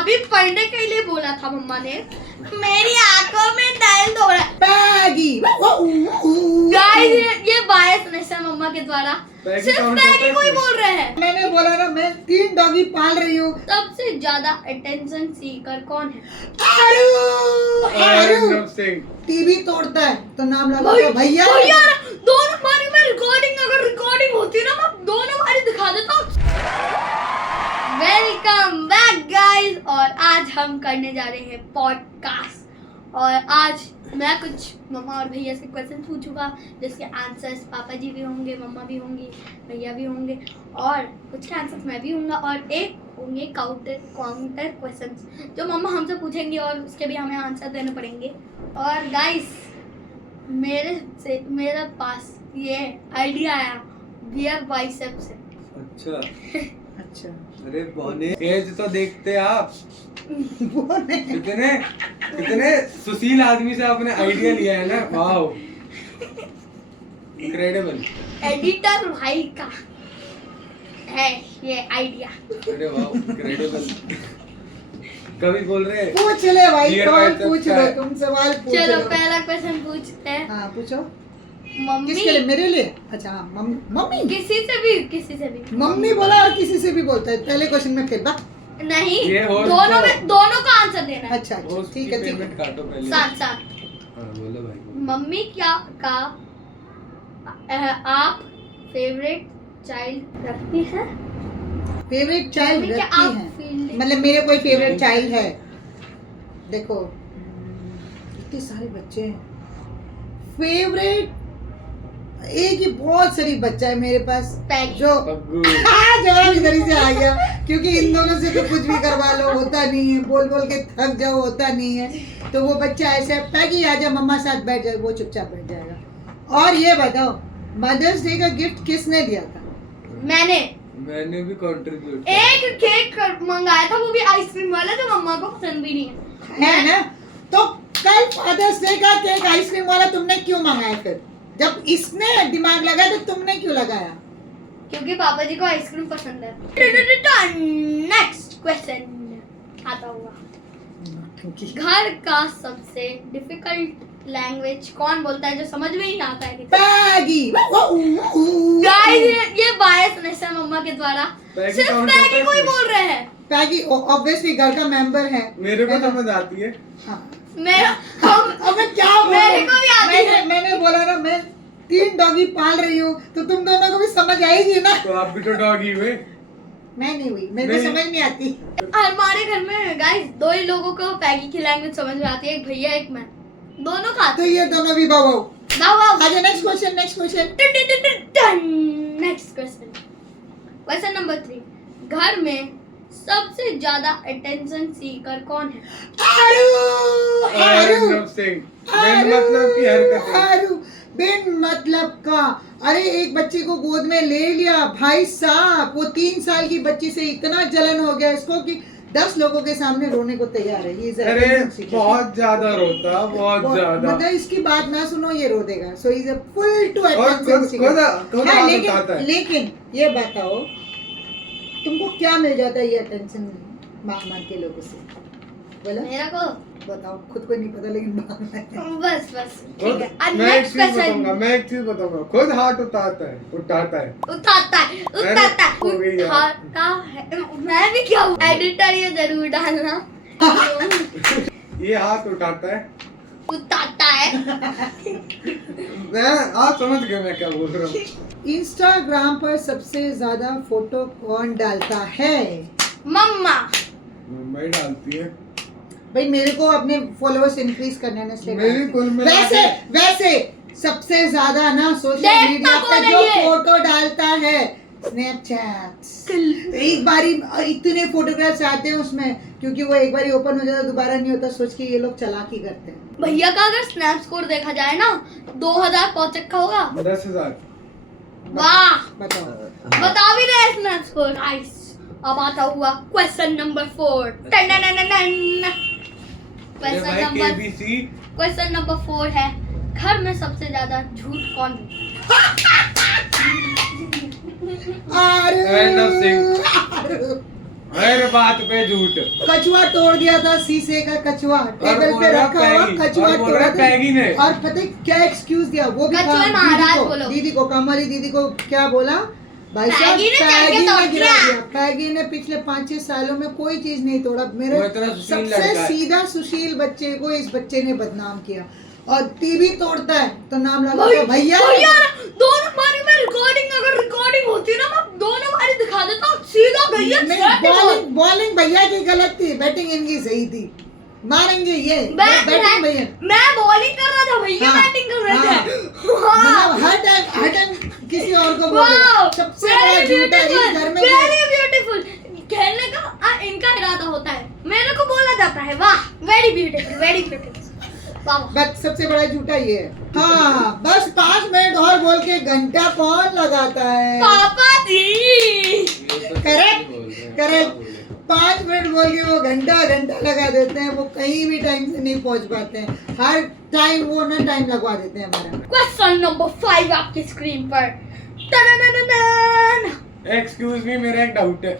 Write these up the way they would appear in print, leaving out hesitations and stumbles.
अभी पढ़ने के लिए बोला था मम्मा ने। मेरी आंखों में डाल दो पैगी। गाइस ये बायसनेस है मम्मा के द्वारा, सिर्फ पैगी को ही बोल रहे हैं। मैंने बोला ना मैं 3 डॉगी पाल रही हूँ। सबसे ज्यादा अटेंशन सीकर कौन है? आरू टीवी तोड़ता है तो नाम लगा दो भैया। दोनों बारी में रिकॉर्डिंग, अगर रिकॉर्डिंग होती ना मैं दोनों बारी दिखा देता हूँ। वेलकम बैक गाइस, और आज हम करने जा रहे हैं पॉडकास्ट। और आज मैं कुछ मम्मा और भैया से क्वेश्चन पूछूंगा जिसके आंसर्स पापा जी भी होंगे, मम्मा भी होंगी, भैया भी होंगे, और कुछ के आंसर्स मैं भी होंगे, और एक होंगे काउंटर क्वेश्चंस जो मम्मा हमसे पूछेंगी और उसके भी हमें आंसर देने पड़ेंगे। और गाइस मेरे पास ये आइडिया आया बियर बाइसेप से। अच्छा अरे बौने एज तो देखते आप। कितने सुशील आदमी से आपने आइडिया लिया है ना। Wow incredible. एडिटर भाई का है ये आइडिया। अरे वाओ इनक्रेडिबल। कभी बोल रहे हैं पूछ ले भाई, Dear कौन Bicep पूछ क्या लो, है? तुम सवाल पूछ चलो लो। पहला क्वेश्चन पूछते हैं। हाँ पूछो। मम्मी किसके लिए? मेरे लिए? अच्छा हाँ, मम्मी। किसी से भी मम्मी बोला और किसी से भी बोलता है। पहले क्वेश्चन में फिर बात। नहीं, ये होस्ट दोनों का आंसर देना है। अच्छा होस्ट ठीक की है ठीक पेमेंट है। काटो पहले। साथ हाँ बोलो भाई बोलो। मम्मी आप फेवरेट चाइल्ड रखती है? फेवरेट चाइल्ड मम्मी क्या रखती आप है? फील्ड मतलब मेरे कोई फेवरेट चाइल्ड है? देखो इतने सारे बच्चे हैं। फेवरेट एक ही बहुत सारी बच्चा है मेरे पास पैगी। जो पग्गू। जवाब इधर ही से आ गया, क्योंकि इन दोनों से तो कुछ भी करवा लो होता नहीं है, बोल बोल के थक जाओ होता नहीं है। तो वो बच्चा ऐसे पैगी आजा मम्मा साथ बैठ जाए, वो चुपचाप बैठ जाएगा। और ये बताओ मदर्स डे का गिफ्ट किसने दिया था? मैंने भी कंट्रीब्यूट एक केक मंगाया था, वो भी आइसक्रीम वाला जो मम्मा को पसंद भी नहीं है ना। तो कल फादर्स डे का केक आइसक्रीम वाला तुमने क्यों मंगाया? फिर जब इसने दिमाग लगाया तो तुमने क्यों लगाया? क्योंकि पापा जी को आइसक्रीम पसंद है। नेक्स्ट क्वेश्चन आता हुआ, घर का सबसे डिफिकल्ट लैंग्वेज कौन बोलता है जो समझ में ही नहीं आता है? पैगी। गाइस ये बायसनेस है मम्मा के द्वारा, पैगी सिर्फ कौन पैगी बोलता है को ही इसमें? बोल रहे हैं। पैगी ऑब्वियसली घर का मेंबर है। मेरे को समझ आती है। हाँ। अब मैं क्या मेरे को भी आती है। मैंने बोला ना मैं 3 डॉगी पाल रही हूँ, तो तुम दोनों को भी समझ आएगी ना। तो आप भी तो डॉगी हुए। मैं नहीं हुई, मेरे को समझ नहीं आती। हमारे घर में गाइस 2 ही लोगों को पैगी की लैंग्वेज समझ में आती है, एक भैया एक मैं, दोनों खाते तो ये दोनों भी बाबा। हैं। आजा next question. Next question number 3, घर में सबसे ज्यादा अटेंशन सीकर कौन है? अर्नब सिंह। बिन मतलब की हरकतें। बिन मतलब का। अरे एक बच्चे को गोद में ले लिया भाई साहब, वो 3 साल की बच्ची से इतना जलन हो गया इसको कि 10 लोगों के सामने रोने को तैयार है। He is a अरे attention seeker. बहुत ज्यादा रोता, बहुत ज्यादा। मतलब इसकी बात ना सुनो ये रो देगा। So is a full to attention seeker. हाँ, लेकिन ये बताओ तुमको क्या मिल जाता है ये अटेंशन मांग के लोगों से? बोला मेरा को बताओ, खुद को नहीं पता लेकिन मांगना है। बस ठीक है। मैं एक नेक्स्ट चीज क्वेश्चन बताऊंगा, मैं एक चीज बताऊंगा। खुद हाथ उठाता है। उठाता है हो गई यार। उठाता है। मैं भी क्या हूँ एडिटर, ये जरूर डालना। ये हाथ उठाता है। उठाता है। मैं आप समझ गए मैं क्या बोल रहा हूँ। इंस्टाग्राम पर सबसे ज्यादा फोटो कौन डालता है? मम्मा। मुंबई डालती है। भाई मेरे को अपने फॉलोअर्स इंक्रीज करने ने से मेरी कुल मिला वैसे सबसे ज्यादा ना सोशल देखता मीडिया कौन पर है जो ये? फोटो डालता है स्नैपचैट। एक बारी इतने फोटोग्राफ्स आते हैं उसमें, क्योंकि वो एक बारी ओपन हो जाता दोबारा नहीं होता, सोच के ये लोग चालाकी करते हैं। भैया का अगर स्नैप स्कोर देखा जाए ना 2000 पहुंच चुका होगा। 10,000। वाह, बताओ। बता भी रहे स्नैप स्कोर। नाइस। अब आता हुआ क्वेश्चन नंबर 4। क्वेश्चन नंबर 4 है, घर में सबसे ज्यादा झूठ कौन है? अर्नब सिंह। हर बात पे झूठ। कछुआ तोड़ दिया था, शीशे का कछुआ टेबल बोल पे रहा रखा हुआ पैगी, कछुआ और बोल तोड़ा रहा था। पैगी ने। और पता है क्या एक्सक्यूज दिया, वो भी कछुआ था महाराज बोलो। दीदी को कमरी दीदी को क्या बोला, भाई साहब पैगी ने चढ़ के पैगी तोड़ ने गिरा दिया। दिया। पैगी ने पिछले 5-6 सालों में कोई चीज नहीं तोड़ा। मेरे वो इतना सुशील सबसे लड़का है। सीधा सुशील बच्चे को इस बच्चे ने बदनाम किया। और टीवी तोड़ता है तो नाम लगा भाई, तो भैया भैया दोनों बारी में रिकॉर्डिंग, अगर रिकॉर्डिंग होती ना मैं दोनों बारी दिखा देता हूँ सीधा भैया नहीं, बॉलिंग भैया की गलत थी, बैटिंग इनकी सही थी। मारेंगे ये बैटिंग भैया। मैं बॉलिंग कर रहा था, भैया हाँ, बैटिंग कर रहे हाँ। थे। मतलब हर टाइम किसी और को बोलेगा। सबसे बड़ा झूठा इस घर में वेरी ब्यूटीफुल। खेलने का इनका इरादा होता है, मेरे को बोला जाता है वाह वेरी ब्यूटीफुल, वेरी ब्यूटीफुल। बस सबसे बड़ा झूठा ये है। हाँ बस 5 मिनट और बोल के घंटा कौन लगाता है? पापा जी। ये तो सही करेक्ट, बोल रहे हैं, करेक्ट। क्या बोले? 5 मिनट बोल के वो घंटा लगा देते हैं। वो कहीं भी टाइम से नहीं पहुंच पाते हैं। हर टाइम वो ना टाइम लगवा देते हैं हमारा। क्वेश्चन नंबर 5 आपकी स्क्रीन पर। टननननन। एक्सक्यूज मी, मेरा एक डाउट है।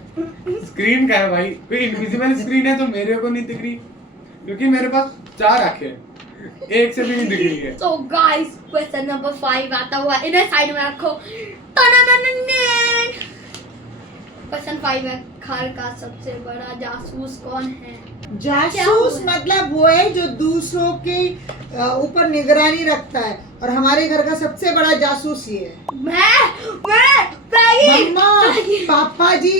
स्क्रीन का है भाई, कोई इनविजिबल स्क्रीन है तो मेरे को नहीं दिख रही, क्योंकि मेरे पास 4 आंखें हैं, एक से भी नहीं दिख रही है। तो गाइस क्वेश्चन नंबर 5 आता हुआ, इन्हें साइड में रखो। टननननन। क्वेश्चन 5 है, घर का सबसे बड़ा जासूस कौन है? जासूस मतलब वो है जो दूसरों के ऊपर निगरानी रखता है, और हमारे घर का सबसे बड़ा जासूस ये है। मैं पैगी। मम्मा पापा जी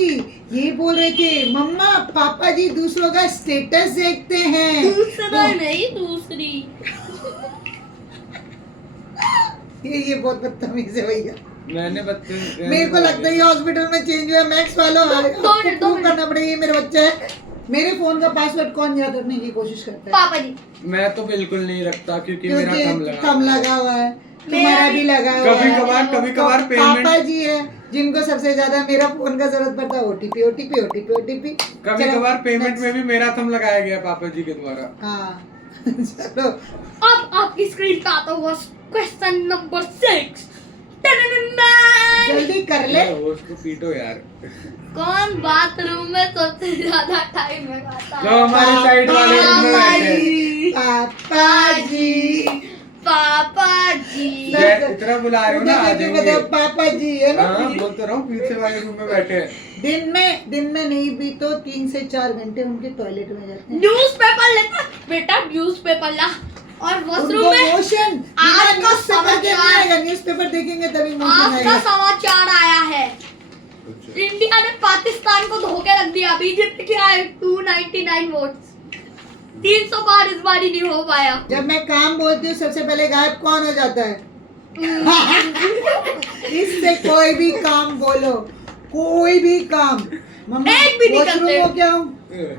ये बोल रहे थे, मम्मा पापा जी दूसरों का स्टेटस देखते हैं। दूसरा नहीं, दूसरी। ये बहुत बदतमीज है भैया। मैंने बच्चे मेरे को लगता है ये हॉस्पिटल में चेंज हुआ। मैक्स वालों दो मिनट, दो मिनट। करना पड़ेगा, ये मेरे बच्चा है। मेरे फोन का पासवर्ड कौन याद रखने की कोशिश करता है? पापा जी। मैं तो बिल्कुल नहीं रखता, क्योंकि मेरा क्योंकि कम कम लगा। लगा हुआ है, मेरा तुम्हारा भी लगा हुआ है। कभी-कभार तो पेमेंट। पापा जी है जिनको सबसे ज्यादा मेरा फोन का जरूरत पड़ता है। OTP OTP OTP OTP. कभी-कभार पेमेंट में भी मेरा थंब लगाया गया पापा जी के द्वारा। हाँ चलो अब आपकी स्क्रीन पे आता हुआ क्वेश्चन नंबर 6। जल्दी कर ले। होस्ट को पीटो यार। कौन बाथरूम में सबसे ज्यादा टाइम लगाता जो है? हमारे साइड वाले रूम में पापा बैठे हैं। जी। पापा जी पापा जी। जय- इतना बुला रहे हो ना, आ जाएंगे। पापा जी है ना। हाँ बोल तो रहा हूँ, पीछे वाले रूम में बैठे हैं। दिन में नहीं भी तो 3 से 4 घंटे उनके टॉयलेट में जाते हैं। न्यूज़पेपर लेता बेटा, न्यूज़पेपर ला। और वॉशरूम उनको में मोशन आज का न्यूज़पेपर के समाचार। आएगा। न्यूज़पेपर देखेंगे तभी मोशन आज का आएगा। समाचार आया है, इंडिया ने पाकिस्तान को धोखे रख दिया। बीजेपी के आए 299 वोट्स, 300 पार इस बार ही नहीं हो पाया। जब मैं काम बोलती हूँ सबसे पहले गायब कौन हो जाता है? इससे कोई भी काम बोलो, कोई भी काम। मम्मा एक भी नहीं करते। वॉशरूम हो क्या हूँ?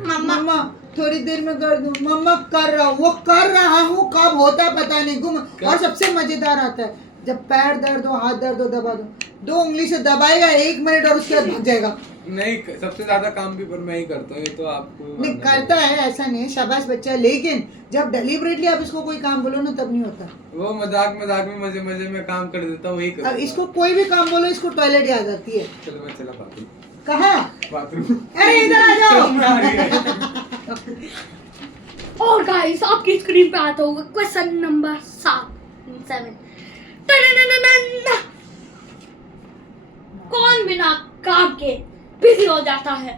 मम्मा मम्मा थोड़ी देर में कर दूं। मम्मा कर रहा हूँ, वो कर रहा हूँ कब होता है पता नहीं, गुम। और सबसे मजेदार आता है जब पैर दर्द हो, हाथ दर्द हो, दबा दो, 2 उंगली से दबाएगा 1 मिनट और उसके बाद भाग जाएगा। नहीं, सबसे ज्यादा काम भी पर मैं ही करता हूँ, ये तो आपको नहीं करता है, ऐसा नहीं है, शाबाश बच्चा है, लेकिन जब डिलीबरेटली आप इसको कोई काम बोलो ना तब नहीं होता। वो मजाक में मजे मजे में काम कर देता हूँ, वही अब करता इसको कोई भी काम बोलो इसको टॉयलेट याद आती है। चलो मैं चला बाथरूम। कहाँ? बाथरूम। अरे इधर आ जाओ। समझ आ रही है। और गाइस आपकी स्क्रीन पे आता होगा क्वेश्चन नंबर 7। कौन बिना काम के बिजी हो जाता है?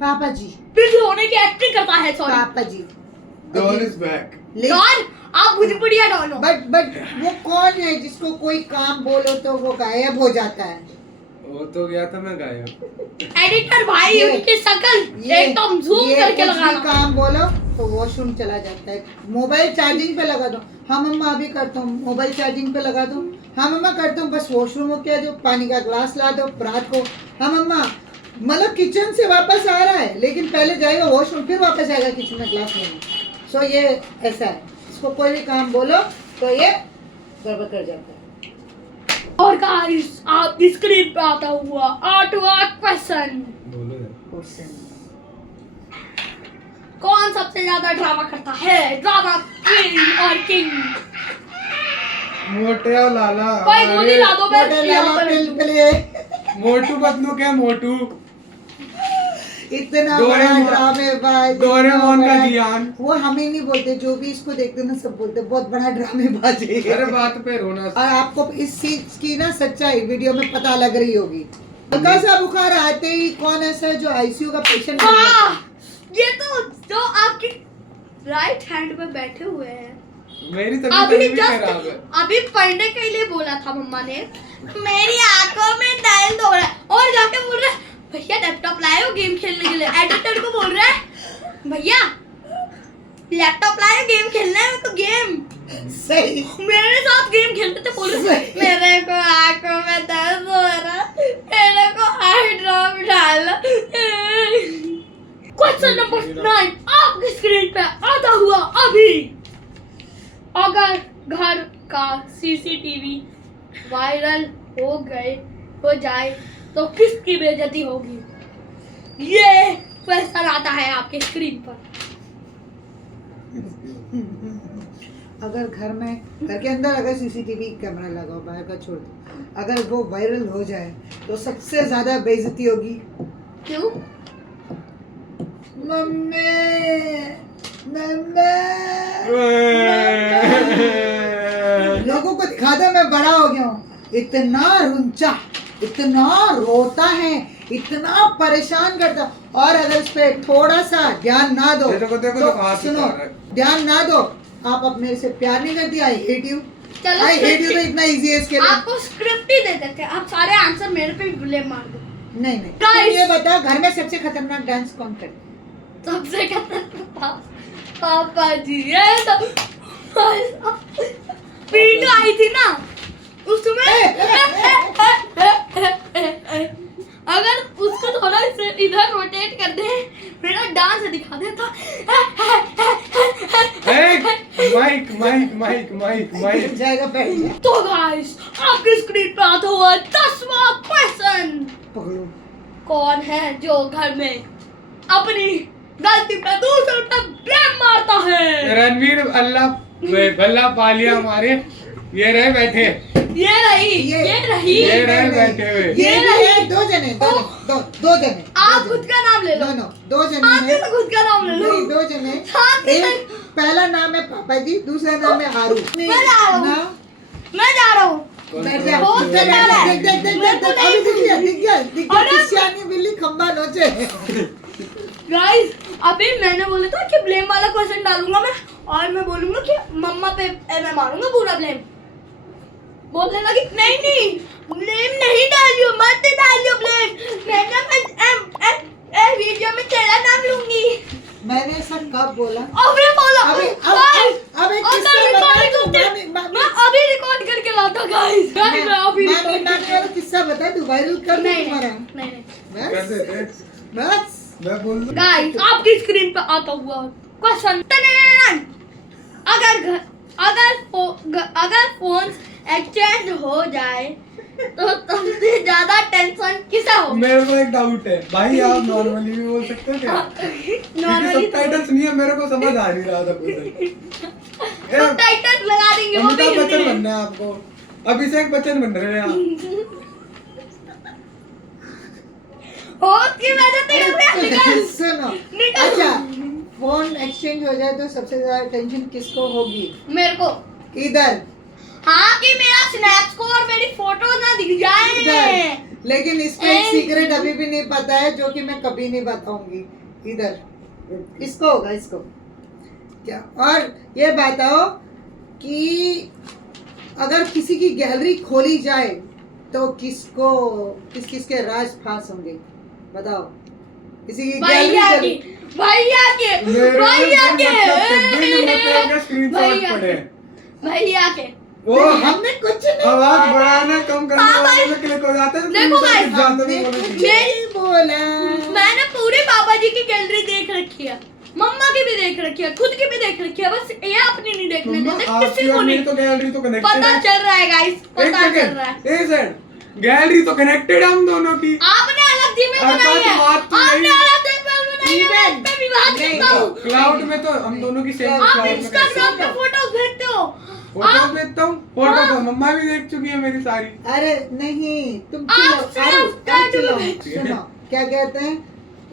पापा जी। बिजी होने की एक्टिंग करता है, सॉरी। पापा जी। Don is back. डॉन, आप मुझे बढ़िया डॉन हो। बट वो कौन है जिसको कोई काम बोलो तो वो गायब हो जाता है? वो तो गया था, मैं गायब। एडिटर भाई ये- उनकी शक्ल एकदम जूम ये करके कुछ भी लगाना। काम बोलो तो वॉशरूम चला जाता है। मोबाइल चार्जिंग पे लगा दो, हाँ मम्मा अभी करता हूँ। मोबाइल चार्जिंग पे लगा दो, हाँ मम्मा करता हूँ। बस वॉशरूम हो क्या दो, पानी का ग्लास ला दो रात को, हाँ मम्मा। मतलब किचन से वापस आ रहा है लेकिन पहले जाएगा वॉशरूम, फिर वापस आएगा किचन में ग्लास लेने। सो ये ऐसा है, इसको कोई भी काम बोलो तो ये गड़बड़ कर जाता है। और गाइस आपकी स्क्रीन पे आता हुआ 8वां क्वेश्चन। बोलो यार। कौन सबसे ज्यादा ड्रामा करता है? ड्रामा क्वीन और किंग। मोटे और लाला। कोई गोली ला दो, मैं मोटे यहाँ लाला पर पिलपिले। मोटू बदलू क्या? मोटू इतना बड़ा ड्रामेबाज, डोरेमोन का जियान। वो हमें नहीं बोलते, जो भी इसको देखते ना सब बोलते बहुत बड़ा ड्रामेबाज है। अरे बात पे रोना। और आपको इस चीज की ना सच्चाई वीडियो में पता लग रही होगी। हल्का सा बुखार आते ही कौन ऐसा है जो आईसीयू का पेशेंट बन जाता है? ये तो जो आपकी राइट हैंड पे बैठे हुए हैं, मेरी अभी तबीयत भी जस्ट खराब है। अभी पढ़ने के लिए बोला था मम्मा ने, मेरी आंखों में दर्द हो रहा है, और जाके बोल रहा है भैया लैपटॉप लाए हो गेम खेलने के लिए। एडिटर को बोल रहा है भैया लैपटॉप लाए हो गेम खेलना है, तो गेम सही। मेरे साथ गेम खेलते थे, बोल रहे मेरे को आंखों में दर्द हो रहा है, मेरे को आई ड्रॉप डालो। क्वेश्चन नंबर 9 आपकी स्क्रीन पे आता हुआ अभी। अगर घर का सीसीटीवी वायरल हो जाए तो किसकी बेइज्जती होगी? ये क्वेश्चन आता है आपके स्क्रीन पर। अगर घर के अंदर अगर सीसीटीवी कैमरा लगाओ, बाहर का छोड़ दो, अगर वो वायरल हो जाए तो सबसे ज्यादा बेइज्जती होगी। क्यों? मम्मी लोगों को दिखा दे मैं बड़ा हो गया हूँ। इतना रुंचा, इतना रोता है, इतना परेशान करता, और अगर उस पे थोड़ा सा ध्यान ना दो तो सुनो, ध्यान ना दो, आप अब मेरे से प्यार नहीं करती, आई हेट यू। चलो आई हेट यू तो इतना इजी है इसके लिए। आपको स्क्रिप्ट ही दे देते हैं, आप सारे आंसर मेरे पे ब्लेम मार दो। नहीं Guys! तुम ये बताओ घर में सबसे खतरनाक डांस कौन करता है? सबसे खतरनाक पापा जी। ये तो पीठ आई थी ना उसमें, अगर उसको थोड़ा इधर रोटेट कर दे, मेरा डांस दिखा दे तो माइक जाएगा बैठ जाए। तो गाइस आपकी स्क्रीन पे आता हुआ 10वां क्वेश्चन। पकड़ो। कौन है जो घर में अपनी गलती पे दूसरों पे ब्लेम मारता है? रणवीर अल्लाह भला पालिया हमारे। ये रहे बैठे, ये रही। ये रहे बैठे हुए। ये रहे दो जने। आप खुद का नाम ले लो। दो जने आगे से खुद का नाम ले लो। नहीं, दो जने। शांति से। एक पहला नाम है पापा जी, दूसरा नाम है आरू। मैं जा रहा हूँ। ना मैं जा रहा हूँ। बैठ जा। बहुत देख प्यारा है। देख अभी दिख गया अरे! सियानी बिल्ली खंबा नोचे। गाइस अभी मैंने बोला था कि ब्लेम वाला क्वेश्चन डालूंगा मैं, और मैं बोलूंगा कि मम्मा पे मैं मारूंगा पूरा ब्लेम। बोलने लगी नहीं ब्लेम नहीं डालियो, मत डालियो ब्लेम। मैं वीडियो में तेरा नाम लूंगी। मैंने ऐसा कब बोला? अभी बोला। अबे किससे बता? मैं अभी रिकॉर्ड करके लाता गाइस। मैं अभी मैं किस्सा बता दूं, वायरल कर दूं नहीं तुम्हारा। नहीं बस मैं बोल दूं। गाइस आपकी स्क्रीन पे आता हुआ क्वेश्चन। अगर फोन एक्सचेंज हो जाए तो सबसे ज्यादा टेंशन किसे हो? मेरे को एक डाउट है भाई, आप नॉर्मली भी बोल सकते हो क्या? नॉर्मली सबटाइटल्स नहीं है, मेरे को समझ आ नहीं रहा था कुछ। सबटाइटल लगा देंगे वो भी अमिताभ हिंदी बच्चन में। बनना है आपको, अभिषेक बच्चन बन रहे हैं आप। होश की वजह से निकल सुनो, निकल। अच्छा फोन एक्सचेंज हो जाए तो सबसे ज्यादा टेंशन किसको होगी? मेरे को। इधर हाँ कि मेरा स्नैप को और मेरी फोटो ना दिख जाए। इधर। लेकिन इसमें एक सीक्रेट अभी भी नहीं पता है जो कि मैं कभी नहीं बताऊंगी। इधर इसको होगा, इसको क्या। और ये बताओ कि अगर किसी की गैलरी खोली जाए तो किसके राज फांस होंगे? बताओ। किसी की भैया गैलरी की, भैया के, भैया के। वो हमने कुछ नहीं आवाज बढ़ाना कम करना वाले क्लिक हो जाते हैं। देखो भाई, नहीं बोला। मैंने पूरे बाबा जी की गैलरी देख रखी है, मम्मा की भी देख रखी है, खुद की भी देख रखी है, बस ये अपनी नहीं देखने देते किसी को नहीं। तो गैलरी तो कनेक्टेड पता चल रहा है गाइस, पता चल रहा है। एक सेकंड, गैलरी तो कनेक्टेड है हम दोनों की। आपने अलग जीमेल बनाई है, बात तो आपने नहीं। अलग जीमेल बनाई है, मैं इस पे विवाद करता हूँ। क्लाउड में तो हम दोनों की सेम आप क्लाउड में इंस्टाग्राम पे फोटो भेजते हो। फोटो भेजता हूँ, फोटो तो मम्मा भी देख चुकी है मेरी सारी। अरे नहीं, तुम आप चिल्लाओ, सिर्फ चिल्लाओ। भेजते सुनो क्या कहते हैं,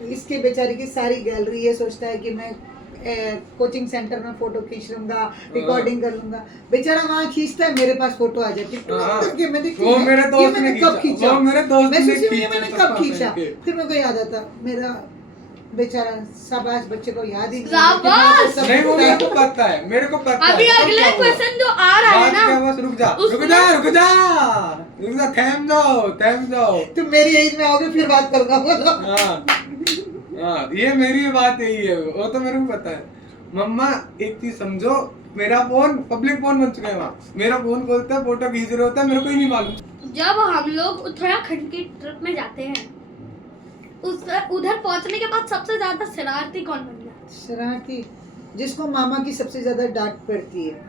इसके बेचारे की सारी गैलरी ये सोचता है कि मैं कोचिंग सेंटर में फोटो खींच लूंगा, रिकॉर्डिंग कर लूंगा। बेचारा वहाँ खींचता है, मेरे पास फोटो आ जाती है। हाँ। मैं देखती वो हूँ, मेरे ये दोस्त मैंने ने कब खींचा, खींचा, वो मेरे दोस्त मैं ने सोचती हूँ ये खींचा मैंने चश्मा कब खींचा। पहन के। फिर मेरे को याद आता मेरा बेचारा शाबाश, बच्चे को याद ही नहीं शाबाश! सब नहीं वो पता है। मेरे को पता है, मेरे को पता है। अभी अब अगला क्या हुआ? क्वेश्चन जो आ रहा है बात क्या ना, बस रुक जा, उसमें- रुक जा, रुक जा, रुक जा, थम जाओ। तुम मेरी एज में आओगे फिर बात करूंगा, बोलो। हाँ, ये मेरी बात यही है, वो तो मेरे को पता है। मम्मा एक चीज समझो, मेरा फोन पब्लिक फोन बन चुका है वहाँ, मेरा फोन खोलता है, फोटो खींच रहे होता है, मेरे को ही नहीं मालूम। जब हम लोग उत्तराखंड की ट्रिप में जाते हैं, उधर पहुंचने के बाद सबसे ज्यादा शरारती कौन बन गया? शरारती जिसको मामा की सबसे ज्यादा डांट पड़ती है।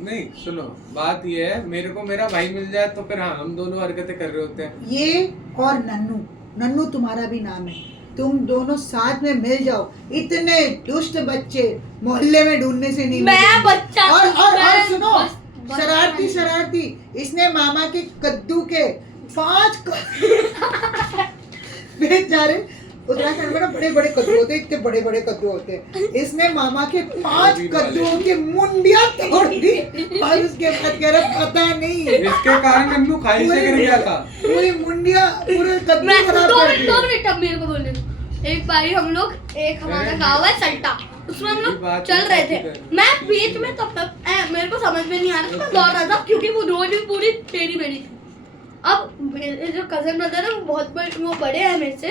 नहीं सुनो, बात ये है, मेरे को मेरा भाई मिल जाए तो फिर हाँ हम दोनों हरकतें कर रहे होते हैं। ये और नन्नू, नन्नू तुम्हारा भी नाम है, तुम दोनों साथ में मिल जाओ। इतने दुष्ट बच्चे मोहल्ले में ढूंढने से नहीं मैं मिलेंगे। बच्चा और मैं सुनो, बस- शरारती शरारती इसने मामा के कद्दू के 5 बेचारे उत्तराखंड में ना बड़े बड़े कद्दू होते हैं, इतने बड़े बड़े कद्दू होते हैं। इसने मामा के 5 कद्दूओं की मुंडियां तोड़ दी और उसके बाद कह रहा पता नहीं इसके कारण नन्नू खाई से गिर गया था। पूरी मुंडियां पूरे कद्दू मैं खराब दो कर मिनट दिए। 2 मिनट अब मेरे को बोलने दो। एक बारी हम लोग, एक हमारा अरे, गाँव है सल्टा, उसमें हम मेरी लोग बात चल नहीं रहे थे। करती मैं बीच में तब तक मेरे को समझ में नहीं आ रहा था, मैं दौड़ रहा था क्योंकि वो रोड भी पूरी टेढ़ी मेढ़ी थी। अब मेरे जो कजन ब्रदर है वो बहुत बड़े, वो बड़े हैं मेरे से,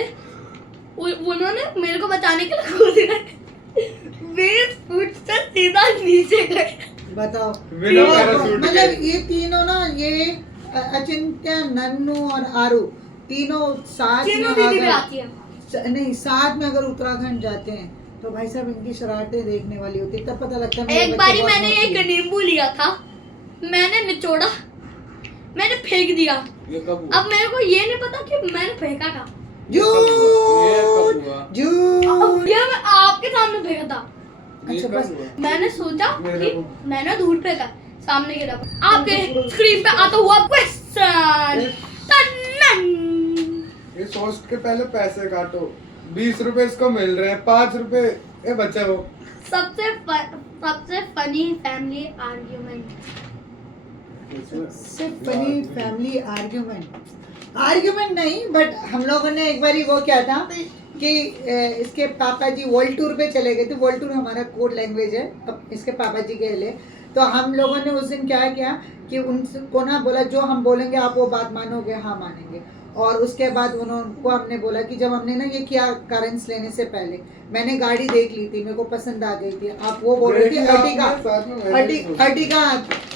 उन्होंने मेरे को बचाने के लिए कूद गए, 20 फुट से सीधा नीचे गए। बताओ, बिना और पैराशूट के। मतलब ये तीनों ना, ये अचिंत्य, नन्नू और आरू तीनों साथ में तीनों दीदी भी अगर आती है। नहीं साथ में अगर उत्तराखंड जाते हैं तो भाई साहब इनकी शरारतें देखने वाली होती है, तब पता लगता है मेरे एक बच्चे बारी बहुत मैंने नौटंकी एक हैं। नींबू लिया था, मैंने निचोड़ा, मैंने फेंक दिया। ये कब हुआ? अब मेरे को ये नहीं पता कि मैंने फेंका था। ये कब झूठ हुआ? झूठ। ये मैं आपके सामने फेंका था। ये अच्छा, कब बस। हुआ? मैंने सोचा मेरे कि को- मैंने दूर फेंका, सामने गिरा। आपके स्क्रीन पे आता हुआ क्वेश्चन। ये सोच के पहले पैसे काटो, 20 रुपए इसको मिल रहे हैं, 5 रुपए ये बचे हो। सबसे फनी फैमिली आर्ग्यूमेंट। सिर्फ फनी फैमिली आर्ग्यूमेंट नहीं, बट हम लोगों ने एक बारी वो क्या था कि इसके पापा जी वर्ल्ड टूर पे चले गए थे। वर्ल्ड टूर हमारा कोड लैंग्वेज है अब इसके पापा जी के लिए। तो हम लोगों ने उस दिन क्या किया कि उनको ना बोला जो हम बोलेंगे आप वो बात मानोगे? हाँ मानेंगे। और उसके बाद उनको हमने बोला कि जब हमने ना ये किया करेंस लेने से पहले, मैंने गाड़ी देख ली थी, मेरे को पसंद आ गई थी। आप वो बोल रहे थे अर्टिगा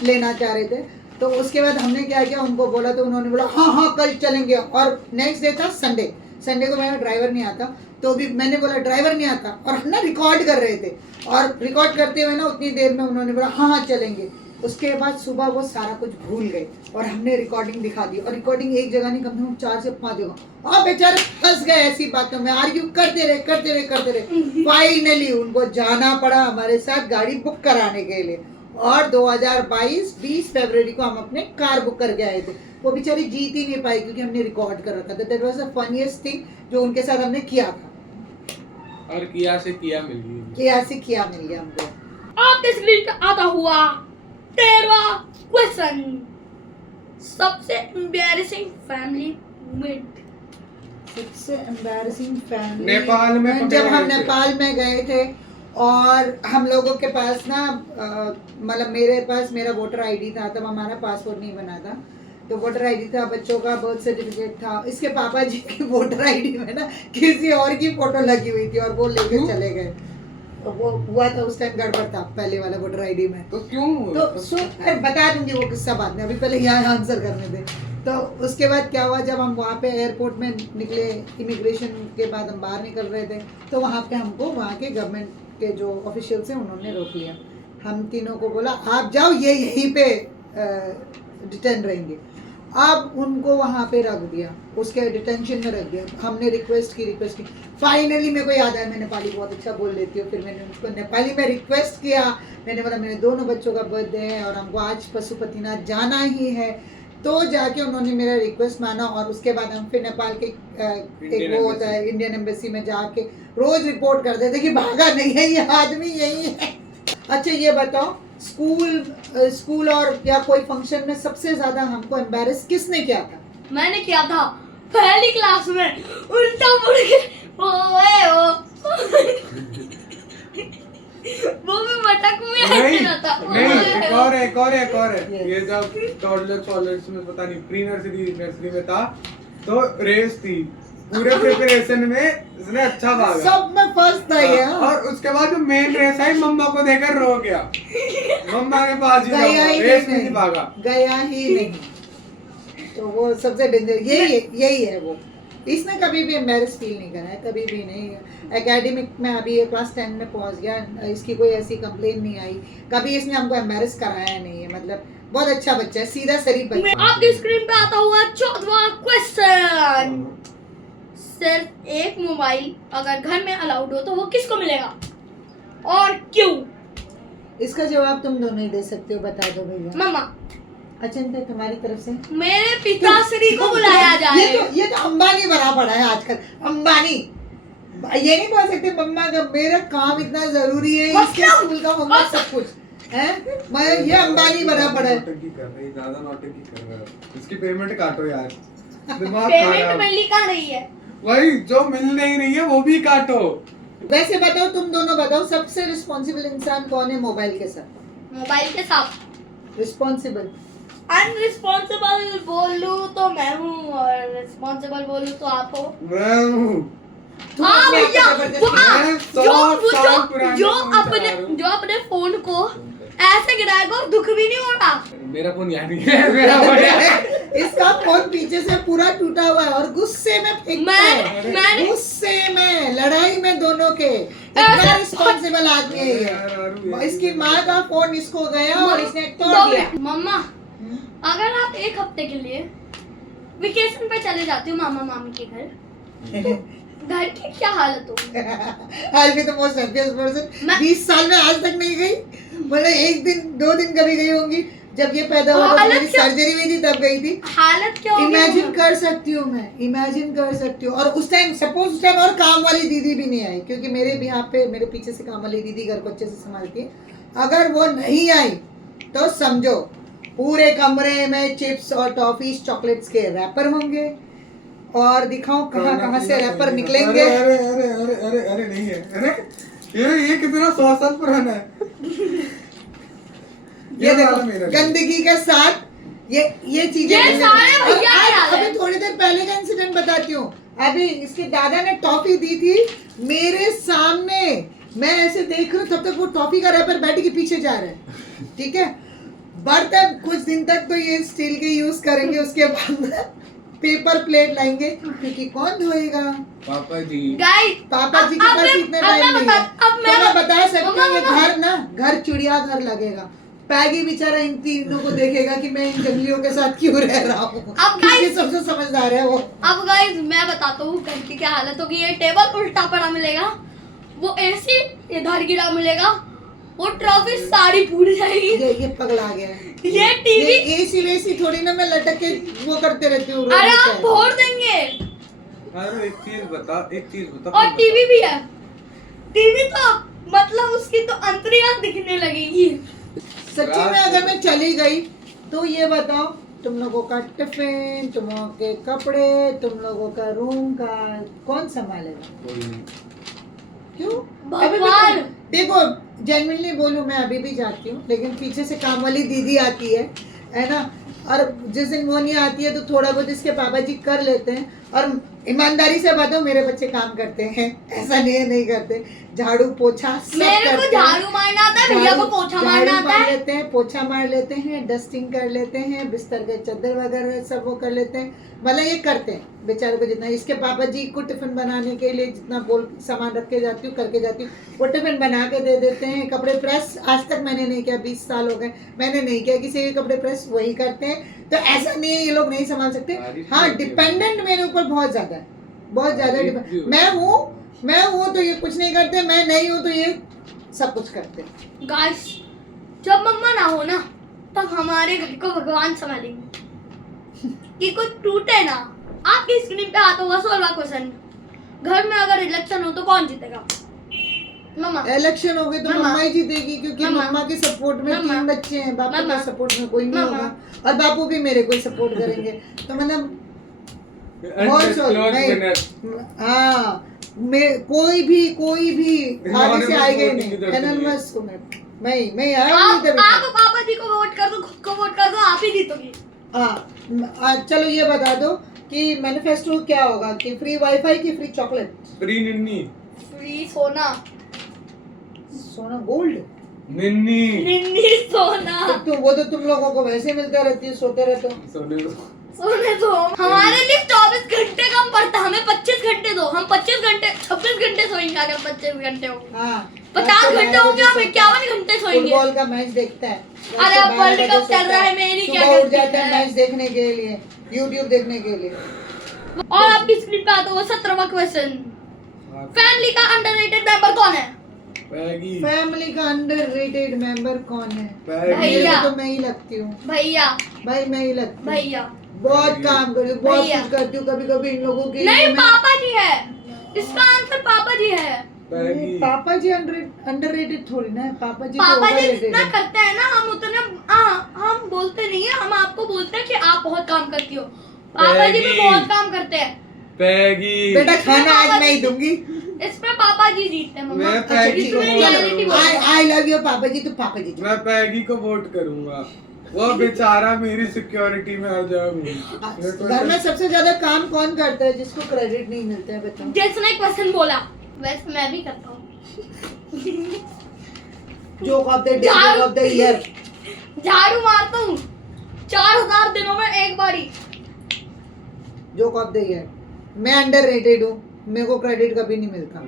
लेना चाह रहे थे। तो उसके बाद हमने क्या किया, उनको बोला तो उन्होंने बोला हाँ हाँ कल चलेंगे। और नेक्स्ट डे था संडे को मेरा ड्राइवर नहीं आता, तो भी मैंने बोला ड्राइवर नहीं आता, और हम ना रिकॉर्ड कर रहे थे। और रिकॉर्ड करते हुए ना उतनी देर में उन्होंने बोला हाँ हाँ चलेंगे। उसके बाद सुबह वो सारा कुछ भूल गए और हमने रिकॉर्डिंग दिखा दी। और रिकॉर्डिंग एक जगह नहीं, कम से कम 4 से 5 जगह। और बेचारे फंस गए ऐसी बातों में, आर्ग्यू करते रहे। फाइनली उनको जाना पड़ा हमारे साथ गाड़ी बुक कराने के लिए। और 2022 20 फरवरी को हम अपने कार बुक करके आए थे। वो बेचारी जीत ही नहीं पाई क्योंकि हमने रिकॉर्ड कर रखा था। That was the funniest thing जो उनके साथ हमने किया था। और किया से किया मिल गई। किया से किया मिल गया हमको। आपके स्क्रीन पे आता हुआ 13वां क्वेश्चन। सबसे एम्बैरेसिंग फैमिली मोमेंट। सबसे एम्बैरेसिंग फैमिली नेपाल में पकड़े जब हम गए थे। नेपाल में गए थे और हम लोगों के पास ना मतलब मेरे पास मेरा वोटर आईडी था, तब हमारा पासपोर्ट नहीं बना था। तो वोटर आईडी था, बच्चों का बर्थ सर्टिफिकेट था। इसके पापा जी की वोटर आईडी में ना किसी और की फोटो लगी हुई थी और वो लेके चले गए। तो वो हुआ था उस टाइम, गड़बड़ था पहले वाला वोटर आईडी में। तो क्यों? तो बता दूंगी वो किस्सा बाद में, अभी पहले यहाँ आंसर करने दे। तो उसके बाद क्या हुआ, जब हम वहाँ पे एयरपोर्ट में निकले, इमिग्रेशन के बाद हम बाहर निकल रहे थे, तो वहाँ पे हमको वहाँ के गवर्नमेंट के जो ऑफिशियल्स हैं उन्होंने रोक लिया। हम तीनों को बोला आप जाओ, ये यहीं पे डिटेन रहेंगे। अब उनको वहाँ पे रख दिया, उसके डिटेंशन में रख दिया। हमने रिक्वेस्ट की। फाइनली मेरे को याद आया, मैं नेपाली बहुत अच्छा बोल लेती हूँ। फिर मैंने उसको नेपाली में रिक्वेस्ट किया। मैंने बोला मेरे दोनों बच्चों का बर्थडे है और हमको आज पशुपतिनाथ जाना ही है। तो जाके उन्होंने मेरा रिक्वेस्ट माना और उसके बाद हम फिर नेपाल के एक वो होता है इंडियन एम्बेसी में जाके रोज रिपोर्ट करते थे कि भागा नहीं है ये आदमी, यही है। अच्छा ये बताओ, स्कूल और या कोई फंक्शन में सबसे ज्यादा हमको एम्बैरेस किसने किया था? मैंने किया था पहली क्लास में, उल्टा मुड़ के वो भी मटक में नहीं ऐसे था। नहीं, एक और है। ये जब टॉयलेट्स में पता नहीं प्री नर्सरी में था, तो रेस थी, पूरे प्रिपरेशन में इसने अच्छा भागा, सब में फर्स्ट था ये। और उसके बाद जो मेन रेस आई मम्मा को देकर रो गया, मम्मा के पास ही गया ही रेस में नहीं, नहीं भागा, गया ही नहीं। तो वो सबसे डेंजर यही है वो। इसने कभी भी एम्बैरेस फील नहीं करा है, कभी भी नहीं। एकेडमिक में अभी ये क्लास 10 में पहुंच गया, इसकी कोई ऐसी कंप्लेन नहीं आई, कभी इसने हमको एम्बैरेस कराया नहीं है। मतलब बहुत अच्छा बच्चा है, सीधा शरीफ बच्चा है। आपकी स्क्रीन पे आता हुआ 14वां क्वेश्चन, सिर्फ एक मोबाइल अगर घर में अलाउड हो तो वो किसको मिलेगा और क्यों? इसका जवाब तुम दोनों ही दे सकते हो, बता दो भैया। मम्मा, अचिंत्य तुम्हारी तरफ से। मेरे पिताश्री को बुलाया जाए। ये तो अंबानी बना पड़ा है आजकल, अंबानी। ये नहीं बोल सकते मम्मा का मेरा काम इतना जरूरी है, इसके स्कूल का होमवर्क सब कुछ है, मैं ये अंबानी बना पड़ा है। नौटंकी कर रही है, ज्यादा नौटंकी कर रहा है। इसकी पेमेंट काटो यार, दिमाग खा रहा पेमेंट है। मिली कहाँ रही है? वही जो मिल नहीं रही है वो भी काटो। वैसे बताओ, तुम दोनों बताओ, सबसे रिस्पॉन्सिबल इंसान कौन है मोबाइल के साथ? मोबाइल के साथ रिस्पॉन्सिबल अनरिस्पॉन्सिबल बोलूं तो मैं हूँ और रिस्पॉन्सिबल बोलूं तो आप हो। मैं हूँ। हाँ भैया, मैं 100 साल पुराना फोन जो अपने फोन को ऐसे गिराएगा और दुख भी नहीं हो रहा। मेरा फोन याद नहीं है, मेरा फोन याद है। इसका फोन पीछे से पूरा टूटा हुआ है और गुस्से में फेंकता है, मैंने गुस्से में, लड़ाई में दोनों के। इतना रिस्पॉन्सिबल आदमी है ये। इसकी माँ का फोन इसको गया और इसने तोड़ दिया। मम्मा, अगर आप एक हफ्ते के लिए वेकेशन पे चले जाते हो मामा मामी के घर की क्या हालत होगी? आज भी तो मोस्ट हैप्पीएस्ट पर्सन 20 साल में आज तक नहीं गई, मतलब एक दिन 2 दिन कभी गई होंगी। जब ये पैदा हुआ तो मेरी सर्जरी हुई थी तब गई थी। हालत क्या होगी? इमेजिन कर सकती हूँ मैं, इमेजिन कर सकती हूँ। और उस टाइम सपोज उस टाइम और काम वाली दीदी भी नहीं आई, क्योंकि मेरे भी यहाँ पे मेरे पीछे से काम वाली दीदी घर को अच्छे से संभालती है। अगर वो नहीं आई तो समझो पूरे कमरे में चिप्स और टॉफीज चॉकलेट्स के रैपर होंगे और दिखाओ कहाँ कहाँ से रैपर निकलेंगे। अरे अरे अरे अरे अरे नहीं है, अरे ये कितना 100 साल पुराना है। ये देखो गंदगी के साथ ये चीजें। ये सारे भैया के हाल है। अभी थोड़ी देर पहले का इंसिडेंट बताती हूँ। अभी इसके दादा ने टॉफी दी थी मेरे सामने, मैं ऐसे देख रही हूँ, तब तक वो टॉफी का रैपर बैठ के पीछे जा रहा है। ठीक है, बर्तन कुछ दिन तक तो ये स्टील के यूज करेंगे, उसके बाद पेपर प्लेट लाएंगे, क्योंकि कौन धोएगा? पापा जी। गाइस, पापा जी के पास इतने टाइम नहीं है। अब मैं बता सकती हूँ ये मम्मा, घर चिड़ियाघर लगेगा। पैगी बेचारा इन तीनों को देखेगा कि मैं इन जंगलियों के साथ क्यों रह रहा हूँ। अब क्योंकि guys- सबसे समझदार है वो। अब गाइस मैं बताता हूँ घर की क्या हालत होगी। ये टेबल उल्टा पड़ा मिलेगा, वो एसी इधर गिरा मिलेगा, वो ट्रॉफी सारी फूट जाएगी। ये पगला गया है। ये टीवी, ये एसी वेसी थोड़ी ना मैं लटक के वो करते रहती हूँ। अरे आप फोड़ देंगे। अरे एक चीज बता और टीवी भी है, टीवी तो मतलब उसकी तो अंतरियां दिखने लगेगी। सच्ची में अगर मैं चली गई तो ये बताओ, तुम लोगों का टिफिन, तुम लोगों के कपड़े, तुम लोगों का रूम का कौन संभालेगा? कोई नहीं। क्यों? भगवान। अभी भी देखो, जेन्युइनली बोलूं, मैं अभी भी जाती हूँ, लेकिन पीछे से काम वाली दीदी आती है ना। और जिस दिन वो नहीं आती है तो थोड़ा बहुत इसके पापा जी कर लेते हैं। और ईमानदारी से बताओ, मेरे बच्चे काम करते हैं, ऐसा नहीं करते। झाड़ू पोछा सब मेरे को करते हैं। झाड़ू मारना आता है, भैया को पोछा मारना आता है। लेते हैं, पोछा मार लेते हैं, डस्टिंग कर लेते हैं, बिस्तर के चादर वगैरह सब वो कर लेते हैं। मतलब ये करते हैं बेचारे को जितना। इसके पापा जी को टिफिन बनाने के लिए जितना बोल सामान रख के जाती हूँ, करके जाती हूँ, वो टिफिन बना के दे देते हैं। कपड़े प्रेस आज तक मैंने नहीं किया, 20 साल हो गए मैंने नहीं किया किसी के कपड़े प्रेस, वही करते हैं। तो ऐसा नहीं है ये लोग नहीं संभाल सकते। हाँ, डिपेंडेंट मेरे ऊपर बहुत ज्यादा है, बहुत ज्यादा। मैं हूँ तो ये कुछ नहीं करते, मैं नहीं हूँ तो ये सब कुछ करते। गाइस, जब मम्मा ना हो ना तब हमारे घर को भगवान संभालेंगे। कि कुछ टूटे ना। आपकी स्क्रीन पे आता होगा 16वां क्वेश्चन, घर में अगर इलेक्शन हो तो कौन जीतेगा? मम्मा। इलेक्शन हो गए तो मम्मा। मम्मा ही जीतेगी, क्योंकि मम्मा। मम्मा के सपोर्ट में मम्मा। 3 बच्चे हैं, बापू मम्मा। के सपोर्ट में कोई नहीं मम्मा। होगा, और बापू भी मेरे को ही सपोर्ट करेंगे। तो मतलब Undisclosed नहीं, winner। हाँ, कोई भी आगे से आएगा ही नहीं। Anonymous एनोनिमस को मैं आया आप नहीं था पापा जी को वोट कर दो, खुद को वोट कर दो, आप ही जीतोगे। हाँ, चलो ये बता दो कि मैनिफेस्टो क्या होगा, कि फ्री वाईफाई की फ्री चॉकलेट, फ्री निन्नी। फ्री सोना। सोना गोल्ड, निन्नी। निन्नी सोना। वो तो तुम लोगों को वैसे मिलता रहती है, सोते रहते हो। सोने दो। सोने दो। हमारे लिए 24 घंटे कम पड़ता, हमें 25 घंटे दो। हम 25 घंटे 26 घंटे सोएंगे अगर 25 घंटे हो। हाँ, 50 घंटे होंगे, हम 51 घंटे सोएंगे। फुटबॉल का मैच देखता है। अरे अब वर्ल्ड कप चल रहा है, मेरी क्या सुबह उठ गलती जाता है है? मैच देखने के लिए, यूट्यूब देखने के लिए। और आपकी स्क्रीन पे आता हुआ 17वां क्वेश्चन, फैमिली का अंडररेटेड मेंबर कौन है? पैगी। फैमिली का अंडररेटेड मेंबर कौन है? भैया। मेरे को तो मैं ही लगती हूँ भैया। भाई, मैं ही लगती हूँ। भैया बहुत काम करती हूँ, बहुत भैया। कुछ करती हूँ। कभी कभी इन लोगों के नहीं, लिए पापा जी है इसका आंसर, पापा जी है। पैगी। पापा जी अंडररेटेड थोड़ी ना है, पापा जी तो पापा जी ओवररेटेड जितना है। करते हैं ना, हम उतना हम बोलते नहीं है, हम आपको बोलते हैं कि आप बहुत काम करती हो। पापा जी भी पैगी। बहुत काम करते हैं। पैगी। बेटा खाना आज मैं ही दूंगी। इसमें पापा जी जीतते हैं मम्मा। मैं अच्छा पैगी ठीक को इसमें है, रियलिटी चलो बोल। आई लव यू पापा जी, तो पापा जी मैं पैगी को वोट करूंगा। वो बेचारा मेरी सिक्योरिटी में आ जाएगा। घर में सबसे ज्यादा काम कौन करता है जिसको क्रेडिट नहीं मिलता है, बताओ? जिसने क्वेश्चन बोला, वैसे मैं भी करता हूँ। Joke of the day, joke of the year. झाड़ू मारता हूँ 4000 दिनों में एक बारी। Joke of the year. मैं अंडररेटेड हूँ, मेरे को क्रेडिट कभी नहीं मिलता।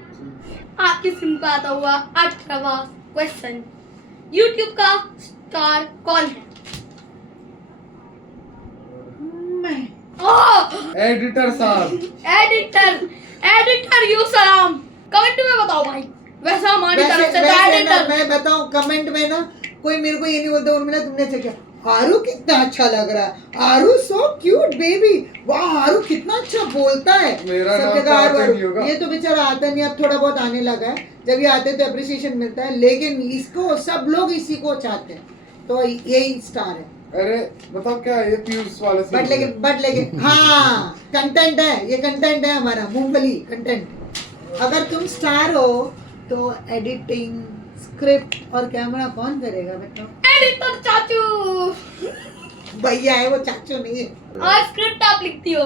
आपकी स्क्रीन पर आता हुआ 18वां क्वेश्चन, YouTube का स्टार कौन है? मैं। ओह, एडिटर साहब। एडिटर यू सलाम, कमेंट में बताओ भाई। वैसे हमारी तरफ से तो वैसे ना, एडिटर। मैं बताऊं कमेंट में ना, कोई मेरे को ये नहीं बोलता उर्मिला तुमने अच्छा किया, आरू कितना अच्छा लग रहा है, आरू सो क्यूट बेबी, वाह आरू कितना अच्छा बोलता है। मेरा सब नाम जगह तो आरू, आता आरू। नहीं होगा। ये तो बेचारा आता नहीं, अब थोड़ा बहुत आने लगा है। जब ये आते तो अप्रिसिएशन मिलता है, लेकिन इसको सब लोग इसी को चाहते हैं, तो यही स्टार है। अरे बताओ क्या है ये पीयूष वाला सीन? बट लेकिन हाँ, कंटेंट है, ये कंटेंट है हमारा, मूंगफली कंटेंट। अगर तुम स्टार हो तो एडिटिंग, स्क्रिप्ट और कैमरा कौन करेगा बताओ? एडिटर चाचू। भैया है वो, चाचू नहीं है। और स्क्रिप्ट आप लिखती हो?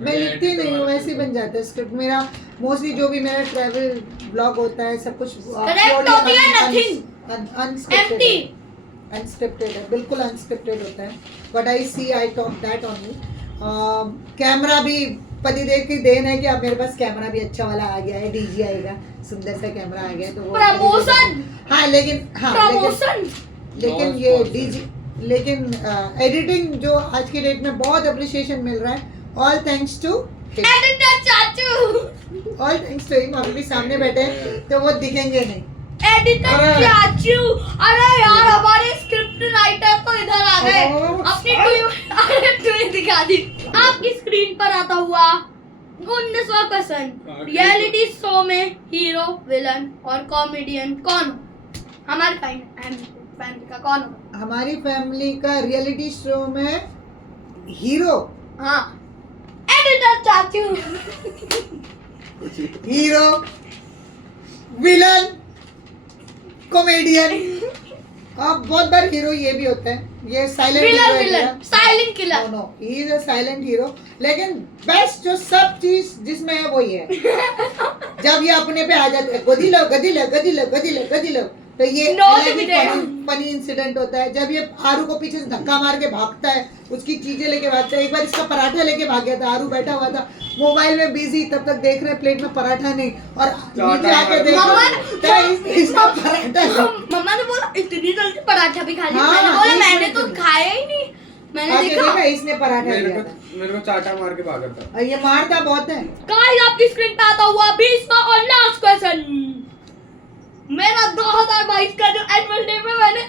मैं लिखती नहीं हूँ, वैसे ही बन जाता है स्क्रिप्ट मेरा। मोस्टली जो भी मेरा ट्रैवल ब्लॉग होता है, सब कुछ Correct होती है, nothing। Unscripted Empty। है, अनस्क्रिप्टेड है, बिल्कुल अनस्क्रिप्टेड होता है। But I see, I talk that only. Camera भी पतिदेव की देन है कि अब मेरे पास कैमरा भी अच्छा वाला आ गया है, DJI का सुंदर सा कैमरा आ गया है, तो वो प्रमोशन। हाँ लेकिन प्रमोशन। लेकिन ये लेकिन एडिटिंग जो आज की डेट में बहुत अप्रिशिएशन मिल रहा है, ऑल थैंक्स टू एडिटर चाचू। All thanks to him. अभी भी सामने बैठे हैं तो वो दिखेंगे नहीं। एडिटर अरे। चाचू। अरे यार, हमारे स्क्रिप्ट राइटर तो इधर आ गए। अपनी ट्वीट दिखा दी। आपकी स्क्रीन पर आता हुआ 19वां क्वेश्चन, रियलिटी शो में हीरो, विलन और कॉमेडियन कौन हो? हमारे फैमिली का कौन हो? हमारी फैमिली का रियलिटी शो में हीरो, हाँ, एडिटर चाचू। Hero, villain, comedian. अब बहुत बार हीरो ये भी होता है, ये silent villain, silent killer. No, he is a silent hero. लेकिन बेस्ट जो सब चीज जिसमें है वही है। जब ये अपने पे आ जाता है, गदी लो गदी लो गदी लो गदी लो गदी लो, तो ये फनी इंसिडेंट होता है। जब ये आरू को पीछे से धक्का मार के भागता है, उसकी चीजें लेके भागता है। एक बार इसका पराठा लेके भाग गया था, आरू बैठा हुआ था मोबाइल में बिजी, तब तक देख रहे प्लेट में पराठा नहीं, और नीचे आके देखो इसका पराठा। मम्मा ने बोला इतनी जल्दी पराठा भी खा लिया। हाँ, मैंने बोला एक मैंने मिनट तो में। खाया ही नहीं, मैंने आके देखा। देखा इसने पराठा लिया था। मेरे को चाटा मार के भागा था। और ये मारता बहुत है। गाइस, आपकी स्क्रीन पे आता हुआ 20वां और लास्ट क्वेश्चन, मेरा 2022 का जो एनुअल डे में मैंने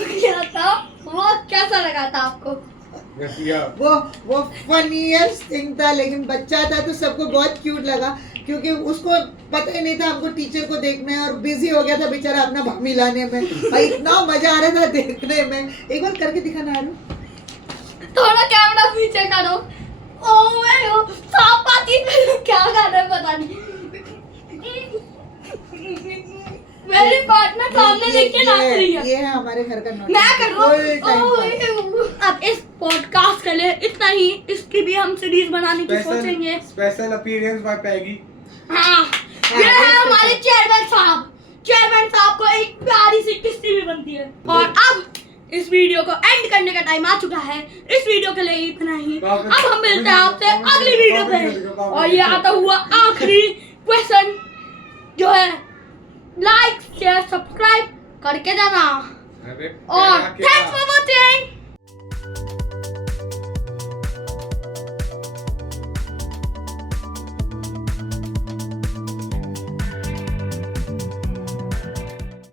किया था, वो कैसा लगा था आपको? घटिया। वो फनीएस्ट थिंग था, लेकिन बच्चा था तो सबको बहुत क्यूट लगा, क्योंकि उसको पता ही नहीं था हमको टीचर को देखना है, और बिजी हो गया था बेचारा अपना भम्मी लाने में। भाई इतना मजा आ रहा था देखने में। एक बार करके दिखाना आरू। थोड़ा कैमरा पीछे करो। ओ मैं सांप पाती क्या कर रहा है पता नहीं। मेरी पार्टनर सामने देख के नाच रही है। ये है हमारे घर का नोट। मैं कर रहा हूँ। अब इस पॉडकास्ट के लिए इतना ही। इसकी भी हम सीरीज बनाने की सोचेंगे। स्पेशल अपीयरेंस बाय पैगी। हाँ, ये है हमारे चेयरमैन साहब। चेयरमैन साहब को एक प्यारी सी किस्ती भी बनती है। और अब इस वीडियो को एंड करने का टाइम आ चुका है। इस वीडियो के लिए इतना ही। अब हम मिलते हैं आपसे अगली वीडियो पे। और ये आता हुआ आखिरी क्वेश्चन जो है, लाइक शेयर सब्सक्राइब करके जाना। अरे और थैंक्स फॉर वॉचिंग।